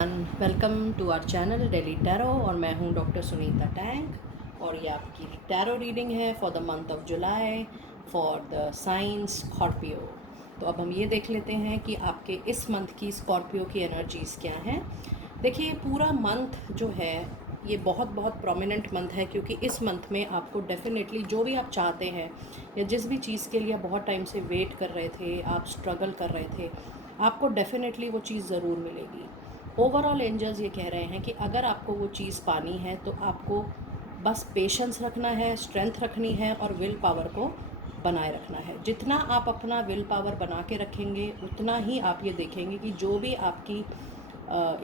Welcome to our channel daily tarot और मैं हूं डॉक्टर सुनीता टैंक और ये आपकी टैरो रीडिंग है for the month of July for the sign Scorpio. तो अब हम ये देख लेते हैं कि आपके इस मंथ की स्कॉर्पियो की एनर्जीज़ क्या हैं। देखिए, पूरा मंथ जो है ये बहुत बहुत प्रोमिनेंट मंथ है, क्योंकि इस मंथ में आपको डेफिनेटली जो भी आप चाहते हैं या जिस भी चीज़ के लिए आप बहुत टाइम से वेट कर रहे थे, आप स्ट्रगल कर रहे थे, आपको डेफिनेटली वो चीज़ ज़रूर मिलेगी। ओवरऑल एंजल्स ये कह रहे हैं कि अगर आपको वो चीज़ पानी है तो आपको बस पेशेंस रखना है, स्ट्रेंथ रखनी है और विल पावर को बनाए रखना है। जितना आप अपना विल पावर बना के रखेंगे उतना ही आप ये देखेंगे कि जो भी आपकी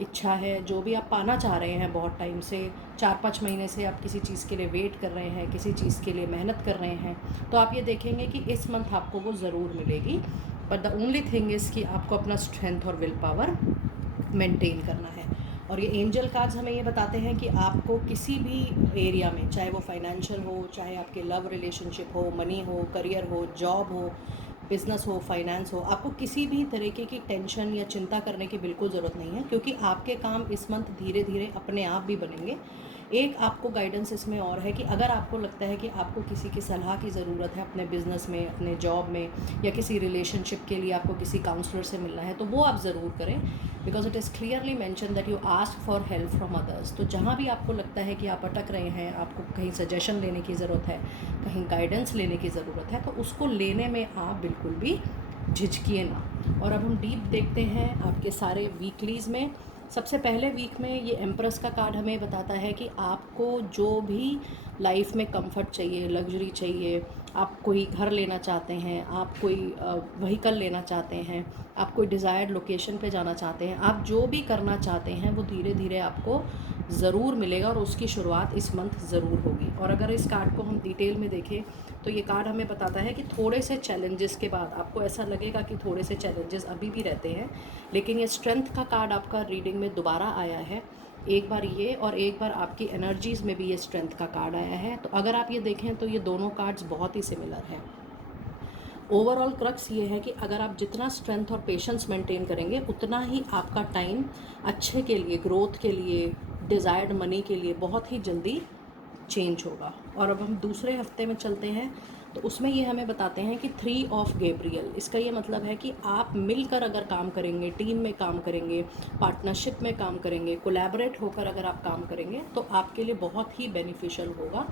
इच्छा है, जो भी आप पाना चाह रहे हैं, बहुत टाइम से 4-5 महीने से आप किसी चीज़ के लिए वेट कर रहे हैं, किसी चीज़ के लिए मेहनत कर रहे हैं, तो आप ये देखेंगे कि इस मंथ आपको वो ज़रूर मिलेगी। But the only thing is कि आपको अपना स्ट्रेंथ और विल पावर मेंटेन करना है। और ये एंजल कार्ड्स हमें ये बताते हैं कि आपको किसी भी एरिया में, चाहे वो फाइनेंशियल हो, चाहे आपके लव रिलेशनशिप हो, मनी हो, करियर हो, जॉब हो, बिज़नेस हो, फाइनेंस हो, आपको किसी भी तरीके की टेंशन या चिंता करने की बिल्कुल ज़रूरत नहीं है, क्योंकि आपके काम इस मंथ धीरे धीरे अपने आप भी बनेंगे। एक आपको गाइडेंस इसमें और है कि अगर आपको लगता है कि आपको किसी की सलाह की ज़रूरत है अपने बिज़नेस में, अपने जॉब में, या किसी रिलेशनशिप के लिए आपको किसी काउंसलर से मिलना है, तो वो आप ज़रूर करें, because it is clearly mention that you ask for help from others. तो जहाँ भी आपको लगता है कि आप अटक रहे हैं, आपको कहीं सजेशन लेने की ज़रूरत है, कहीं गाइडेंस लेने की ज़रूरत है, तो उसको लेने में आप बिल्कुल भी झिझकिए ना। और अब हम डीप देखते हैं आपके सारे वीकलीज़ में। सबसे पहले वीक में ये एम्प्रेस का कार्ड हमें बताता है कि आपको जो भी लाइफ में कंफर्ट चाहिए, लग्जरी चाहिए, आप कोई घर लेना चाहते हैं, आप कोई व्हीकल लेना चाहते हैं, आप कोई डिज़ायर्ड लोकेशन पे जाना चाहते हैं, आप जो भी करना चाहते हैं वो धीरे धीरे आपको ज़रूर मिलेगा और उसकी शुरुआत इस मंथ ज़रूर होगी। और अगर इस कार्ड को हम डिटेल में देखें तो ये कार्ड हमें बताता है कि थोड़े से चैलेंजेस के बाद आपको ऐसा लगेगा कि थोड़े से चैलेंजेस अभी भी रहते हैं, लेकिन ये स्ट्रेंथ का कार्ड आपका रीडिंग में दोबारा आया है। एक बार ये और एक बार आपकी एनर्जीज़ में भी ये स्ट्रेंथ का कार्ड आया है। तो अगर आप ये देखें तो ये दोनों कार्ड्स बहुत ही सिमिलर हैं। ओवरऑल क्रक्स ये है कि अगर आप जितना स्ट्रेंथ और पेशेंस मेंटेन करेंगे उतना ही आपका टाइम अच्छे के लिए, ग्रोथ के लिए, डिज़ायर्ड मनी के लिए बहुत ही जल्दी चेंज होगा। और अब हम दूसरे हफ्ते में चलते हैं तो उसमें ये हमें बताते हैं कि 3 ऑफ गैब्रियल। इसका ये मतलब है कि आप मिलकर अगर काम करेंगे, टीम में काम करेंगे, पार्टनरशिप में काम करेंगे, कोलैबोरेट होकर अगर आप काम करेंगे तो आपके लिए बहुत ही बेनिफिशियल होगा।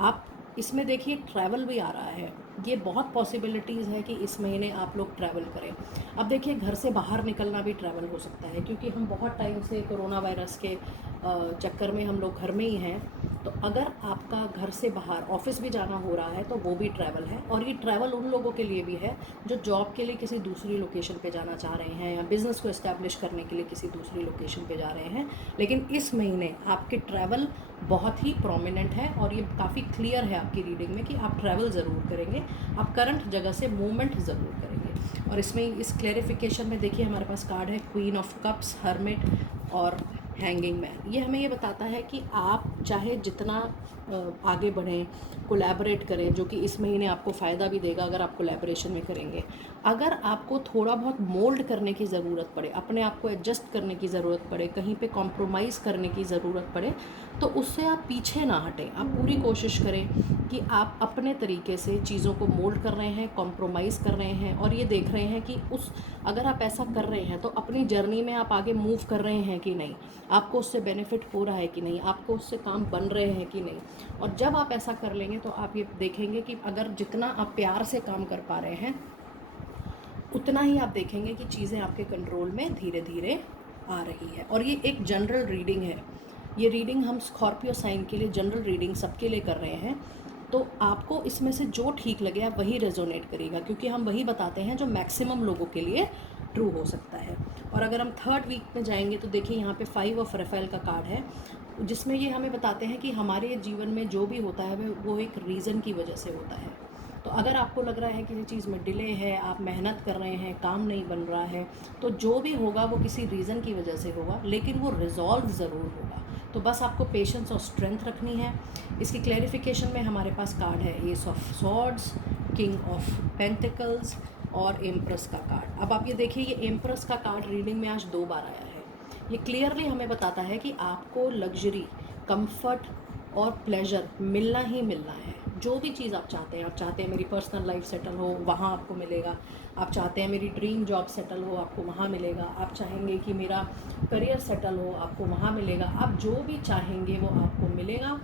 आप इसमें देखिए ट्रैवल भी आ रहा है, ये बहुत पॉसिबिलिटीज़ है कि इस महीने आप लोग ट्रैवल करें। अब देखिए, घर से बाहर निकलना भी ट्रैवल हो सकता है, क्योंकि हम बहुत टाइम से कोरोना वायरस के चक्कर में हम लोग घर में ही हैं। तो अगर आपका घर से बाहर ऑफिस भी जाना हो रहा है तो वो भी ट्रैवल है। और ये ट्रैवल उन लोगों के लिए भी है जो जॉब के लिए किसी दूसरी लोकेशन पे जाना चाह रहे हैं या बिज़नेस को इस्टेब्लिश करने के लिए किसी दूसरी लोकेशन पे जा रहे हैं। लेकिन इस महीने आपके ट्रैवल बहुत ही प्रोमिनेंट है और ये काफ़ी क्लियर है आपकी रीडिंग में कि आप ट्रैवल ज़रूर करेंगे, आप करंट जगह से मूवमेंट ज़रूर करेंगे। और इसमें इस क्लैरिफिकेशन में देखिए हमारे पास कार्ड है क्वीन ऑफ कप्स, हर्मिट और हैंगिंग मैन। ये हमें ये बताता है कि आप चाहे जितना आगे बढ़ें, कोलैबोरेट करें, जो कि इस महीने आपको फ़ायदा भी देगा अगर आप कोलैबोरेशन में करेंगे। अगर आपको थोड़ा बहुत मोल्ड करने की ज़रूरत पड़े, अपने आप को एडजस्ट करने की ज़रूरत पड़े, कहीं पे कॉम्प्रोमाइज़ करने की ज़रूरत पड़े, तो उससे आप पीछे ना हटें। आप पूरी कोशिश करें कि आप अपने तरीके से चीज़ों को मोल्ड कर रहे हैं, कॉम्प्रोमाइज़ कर रहे हैं और ये देख रहे हैं कि अगर आप ऐसा कर रहे हैं तो अपनी जर्नी में आप आगे मूव कर रहे हैं कि नहीं, आपको उससे बेनिफिट हो रहा है कि नहीं, आपको उससे काम बन रहे हैं कि नहीं। और जब आप ऐसा कर लेंगे तो आप ये देखेंगे कि अगर जितना आप प्यार से काम कर पा रहे हैं उतना ही आप देखेंगे कि चीज़ें आपके कंट्रोल में धीरे धीरे आ रही है। और ये एक जनरल रीडिंग है, ये रीडिंग हम स्कॉर्पियो साइन के लिए जनरल रीडिंग सबके लिए कर रहे हैं। तो आपको इसमें से जो ठीक लगे आप वही रेजोनेट करेगा, क्योंकि हम वही बताते हैं जो मैक्सिमम लोगों के लिए ट्रू हो सकता है। और अगर हम थर्ड वीक में जाएंगे तो देखिए यहाँ पे 5 ऑफ रेफेल का कार्ड है, जिसमें ये हमें बताते हैं कि हमारे जीवन में जो भी होता है वो एक रीज़न की वजह से होता है। तो अगर आपको लग रहा है किसी चीज़ में डिले है, आप मेहनत कर रहे हैं, काम नहीं बन रहा है, तो जो भी होगा वो किसी रीज़न की वजह से होगा, लेकिन वो रिजॉल्व ज़रूर होगा। तो बस आपको पेशेंस और स्ट्रेंथ रखनी है। इसकी क्लैरिफिकेशन में हमारे पास कार्ड है S of swords, king of pentacles और एम्प्रेस का कार्ड। अब आप ये देखिए, ये एम्प्रेस का कार्ड रीडिंग में आज 2 बार आया है। ये क्लियरली हमें बताता है कि आपको लग्जरी, कंफर्ट और प्लेजर मिलना ही मिलना है। जो भी चीज़ आप चाहते हैं, आप चाहते हैं मेरी पर्सनल लाइफ सेटल हो, वहाँ आपको मिलेगा। आप चाहते हैं मेरी ड्रीम जॉब सेटल हो, आपको वहाँ मिलेगा। आप चाहेंगे कि मेरा करियर सेटल हो, आपको वहाँ मिलेगा। आप जो भी चाहेंगे वो आपको मिलेगा,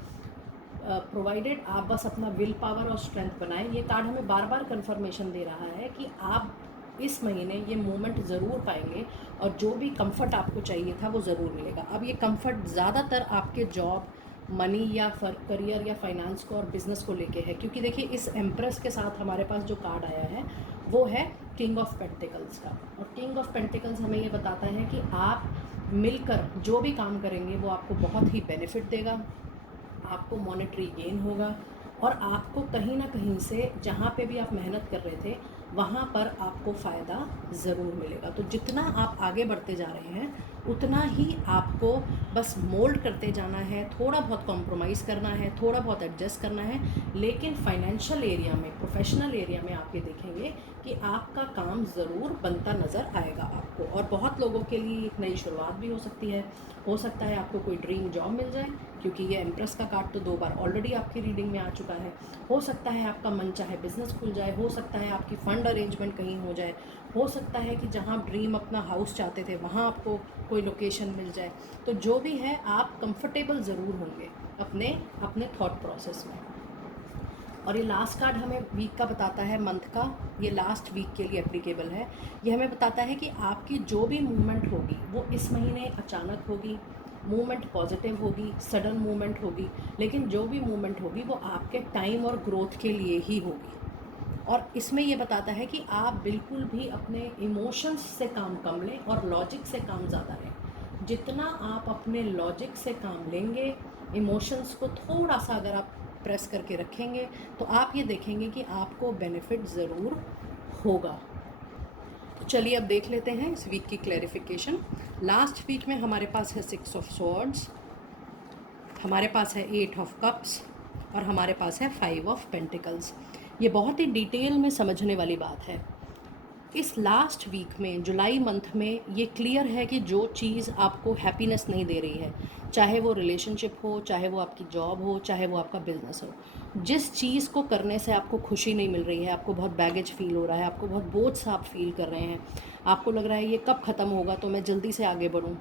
प्रोवाइडेड आप बस अपना विल पावर और स्ट्रेंथ बनाएं। ये कार्ड हमें बार बार कंफर्मेशन दे रहा है कि आप इस महीने ये मोमेंट ज़रूर पाएंगे और जो भी कंफर्ट आपको चाहिए था वो ज़रूर मिलेगा। अब ये कंफर्ट ज़्यादातर आपके जॉब, मनी या करियर या फाइनेंस को और बिज़नेस को लेके है, क्योंकि देखिए इस एम्प्रेस के साथ हमारे पास जो कार्ड आया है वो है किंग ऑफ पेंटिकल्स का। और किंग ऑफ पेंटिकल्स हमें ये बताता है कि आप मिलकर जो भी काम करेंगे वो आपको बहुत ही बेनिफिट देगा, आपको मॉनेटरी गेन होगा और आपको कहीं ना कहीं से जहाँ पे भी आप मेहनत कर रहे थे वहाँ पर आपको फ़ायदा ज़रूर मिलेगा। तो जितना आप आगे बढ़ते जा रहे हैं उतना ही आपको बस मोल्ड करते जाना है, थोड़ा बहुत कॉम्प्रोमाइज़ करना है, थोड़ा बहुत एडजस्ट करना है। लेकिन फाइनेंशियल एरिया में, प्रोफेशनल एरिया में आप ये देखेंगे कि आपका काम ज़रूर बनता नज़र आएगा आपको। और बहुत लोगों के लिए एक नई शुरुआत भी हो सकती है। हो सकता है आपको कोई ड्रीम जॉब मिल जाए, क्योंकि ये एम्प्रेस का कार्ड तो 2 बार ऑलरेडी आपकी रीडिंग में आ चुका है। हो सकता है आपका मन चाहे बिजनेस खुल जाए, हो सकता है आपकी फ़ंड अरेंजमेंट कहीं हो जाए, हो सकता है कि जहाँ ड्रीम अपना हाउस चाहते थे वहाँ आपको कोई लोकेशन मिल जाए। तो जो भी है आप कंफर्टेबल ज़रूर होंगे अपने अपने थॉट प्रोसेस में। और ये लास्ट कार्ड हमें वीक का बताता है, मंथ का, ये लास्ट वीक के लिए एप्लीकेबल है। ये हमें बताता है कि आपकी जो भी मूवमेंट होगी वो इस महीने अचानक होगी, मूवमेंट पॉजिटिव होगी, सडन मूवमेंट होगी, लेकिन जो भी मूवमेंट होगी वो आपके टाइम और ग्रोथ के लिए ही होगी। और इसमें ये बताता है कि आप बिल्कुल भी अपने इमोशंस से काम कम लें और लॉजिक से काम ज़्यादा लें। जितना आप अपने लॉजिक से काम लेंगे, इमोशंस को थोड़ा सा अगर आप प्रेस करके रखेंगे तो आप ये देखेंगे कि आपको बेनिफिट ज़रूर होगा। तो चलिए अब देख लेते हैं इस वीक की क्लैरिफिकेशन। लास्ट वीक में हमारे पास है 6 ऑफ स्वॉर्ड्स, हमारे पास है 8 ऑफ कप्स और हमारे पास है 5 ऑफ पेंटिकल्स। ये बहुत ही डिटेल में समझने वाली बात है। इस लास्ट वीक में, जुलाई मंथ में, ये क्लियर है कि जो चीज़ आपको हैप्पीनेस नहीं दे रही है, चाहे वो रिलेशनशिप हो, चाहे वो आपकी जॉब हो, चाहे वो आपका बिजनेस हो, जिस चीज़ को करने से आपको खुशी नहीं मिल रही है, आपको बहुत बैगेज फील हो रहा है, आपको बहुत बोझ सा आप फील कर रहे हैं, आपको लग रहा है ये कब ख़त्म होगा तो मैं जल्दी से आगे बढ़ूँ,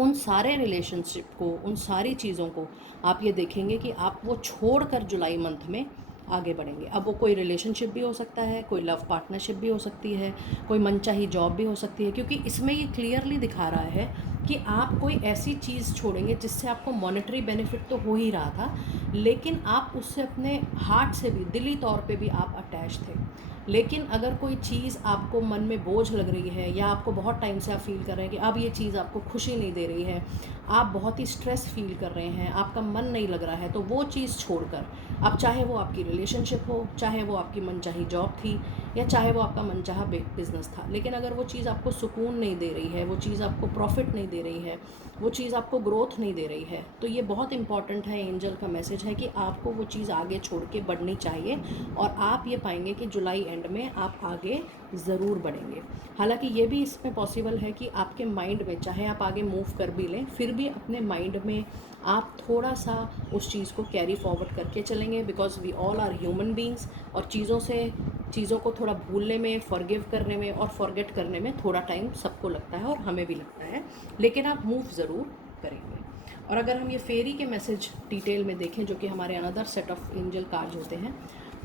उन सारे रिलेशनशिप को, उन सारी चीज़ों को आप ये देखेंगे कि आप वो छोड़कर जुलाई मंथ में आगे बढ़ेंगे। अब वो कोई रिलेशनशिप भी हो सकता है, कोई लव पार्टनरशिप भी हो सकती है, कोई मनचाही जॉब भी हो सकती है, क्योंकि इसमें ये क्लियरली दिखा रहा है कि आप कोई ऐसी चीज़ छोड़ेंगे जिससे आपको मॉनेटरी बेनिफिट तो हो ही रहा था, लेकिन आप उससे अपने हार्ट से भी, दिली तौर पे भी आप अटैच थे। लेकिन अगर कोई चीज़ आपको मन में बोझ लग रही है या आपको बहुत टाइम से आप फील कर रहे हैं कि अब ये चीज़ आपको खुशी नहीं दे रही है, आप बहुत ही स्ट्रेस फील कर रहे हैं, आपका मन नहीं लग रहा है, तो वो चीज़ छोड़कर, अब चाहे वो आपकी रिलेशनशिप हो, चाहे वो आपकी मनचाही जॉब थी या चाहे वो आपका मनचाहा बिजनेस था, लेकिन अगर वो चीज़ आपको सुकून नहीं दे रही है, वो चीज़ आपको प्रॉफिट नहीं दे रही है, वो चीज़ आपको ग्रोथ नहीं दे रही है, तो ये बहुत इंपॉर्टेंट है, एंजल का मैसेज है कि आपको वो चीज़ आगे छोड़ के बढ़नी चाहिए और आप ये पाएंगे कि जुलाई एंड में आप आगे ज़रूर बढ़ेंगे। हालांकि ये भी इसमें पॉसिबल है कि आपके माइंड में, चाहे आप आगे मूव कर भी लें, फिर भी अपने माइंड में आप थोड़ा सा उस चीज़ को कैरी फॉरवर्ड करके चलेंगे, because we all are human beings, और चीज़ों को थोड़ा भूलने में, फॉरगिव करने में और फॉरगेट करने में थोड़ा टाइम सबको लगता है और हमें भी लगता है, लेकिन आप मूव ज़रूर करेंगे। और अगर हम ये फेरी के मैसेज डिटेल में देखें, जो कि हमारे another set of angel cards होते हैं,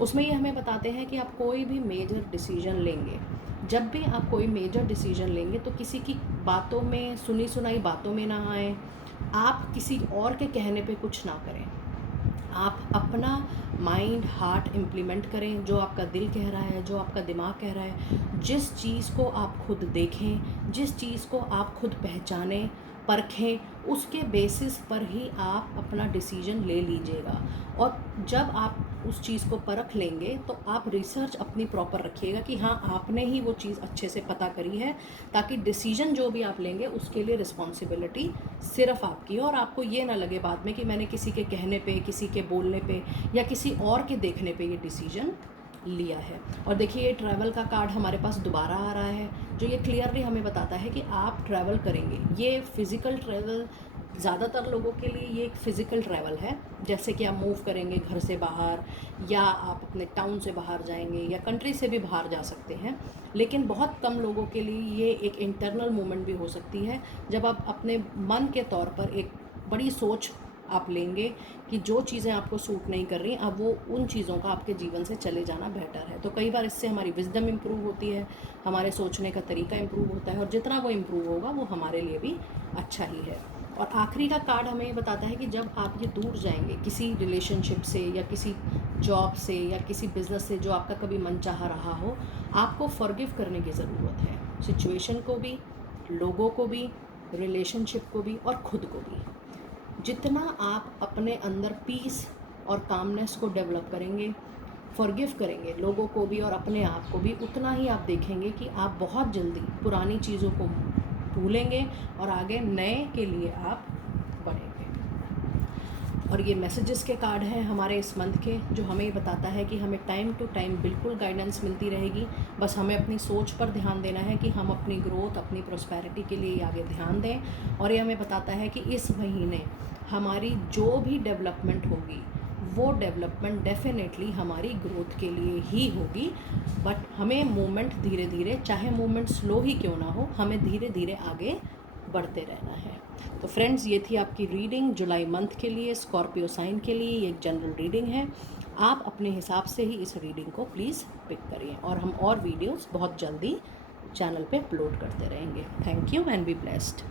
उसमें ये हमें बताते हैं कि आप कोई भी मेजर डिसीजन लेंगे, जब भी आप कोई मेजर डिसीजन लेंगे तो किसी की बातों में, सुनी सुनाई बातों में ना आए, आप किसी और के कहने पे कुछ ना करें, आप अपना माइंड हार्ट इम्प्लीमेंट करें, जो आपका दिल कह रहा है, जो आपका दिमाग कह रहा है, जिस चीज़ को आप खुद देखें, जिस चीज़ को आप खुद पहचानें, परखें, उसके बेसिस पर ही आप अपना डिसीजन ले लीजिएगा। और जब आप उस चीज़ को परख लेंगे तो आप रिसर्च अपनी प्रॉपर रखिएगा कि हाँ आपने ही वो चीज़ अच्छे से पता करी है, ताकि डिसीजन जो भी आप लेंगे उसके लिए रिस्पॉन्सिबिलिटी सिर्फ आपकी हो और आपको ये ना लगे बाद में कि मैंने किसी के कहने पे, किसी के बोलने पे या किसी और के देखने पे ये डिसीजन लिया है। और देखिए ये ट्रैवल का कार्ड हमारे पास दोबारा आ रहा है, जो ये क्लियरली हमें बताता है कि आप ट्रैवल करेंगे। ये फ़िज़िकल ट्रैवल, ज़्यादातर लोगों के लिए ये एक फ़िज़िकल ट्रैवल है, जैसे कि आप मूव करेंगे घर से बाहर, या आप अपने टाउन से बाहर जाएंगे, या कंट्री से भी बाहर जा सकते हैं। लेकिन बहुत कम लोगों के लिए ये एक इंटरनल मूवमेंट भी हो सकती है, जब आप अपने मन के तौर पर एक बड़ी सोच आप लेंगे कि जो चीज़ें आपको सूट नहीं कर रही, अब वो उन चीज़ों का आपके जीवन से चले जाना बेटर है। तो कई बार इससे हमारी विजडम इम्प्रूव होती है, हमारे सोचने का तरीका इम्प्रूव होता है, और जितना वो इम्प्रूव होगा वो हमारे लिए भी अच्छा ही है। और आखिरी का कार्ड हमें ये बताता है कि जब आप ये दूर जाएंगे किसी रिलेशनशिप से, या किसी जॉब से, या किसी बिज़नेस से जो आपका कभी मन चाह रहा हो, आपको फॉरगिव करने की ज़रूरत है, सिचुएशन को भी, लोगों को भी, रिलेशनशिप को भी, और खुद को भी। जितना आप अपने अंदर पीस और कामनेस को डेवलप करेंगे, फॉरगिव करेंगे लोगों को भी और अपने आप को भी, उतना ही आप देखेंगे कि आप बहुत जल्दी पुरानी चीज़ों को भूलेंगे और आगे नए के लिए आप बढ़ेंगे। और ये मैसेजेस के कार्ड हैं हमारे इस मंथ के, जो हमें ये बताता है कि हमें टाइम टू टाइम बिल्कुल गाइडेंस मिलती रहेगी। बस हमें अपनी सोच पर ध्यान देना है कि हम अपनी ग्रोथ, अपनी प्रॉस्पेरिटी के लिए आगे ध्यान दें। और ये हमें बताता है कि इस महीने हमारी जो भी डेवलपमेंट होगी, वो डेवलपमेंट डेफिनेटली हमारी ग्रोथ के लिए ही होगी। बट हमें मूवमेंट धीरे धीरे, चाहे मूवमेंट स्लो ही क्यों ना हो, हमें धीरे धीरे आगे बढ़ते रहना है। तो फ्रेंड्स, ये थी आपकी रीडिंग जुलाई मंथ के लिए, स्कॉर्पियो साइन के लिए। ये एक जनरल रीडिंग है, आप अपने हिसाब से ही इस रीडिंग को प्लीज़ पिक करिए। और हम और वीडियोस बहुत जल्दी चैनल पे अपलोड करते रहेंगे। Thank you and be blessed.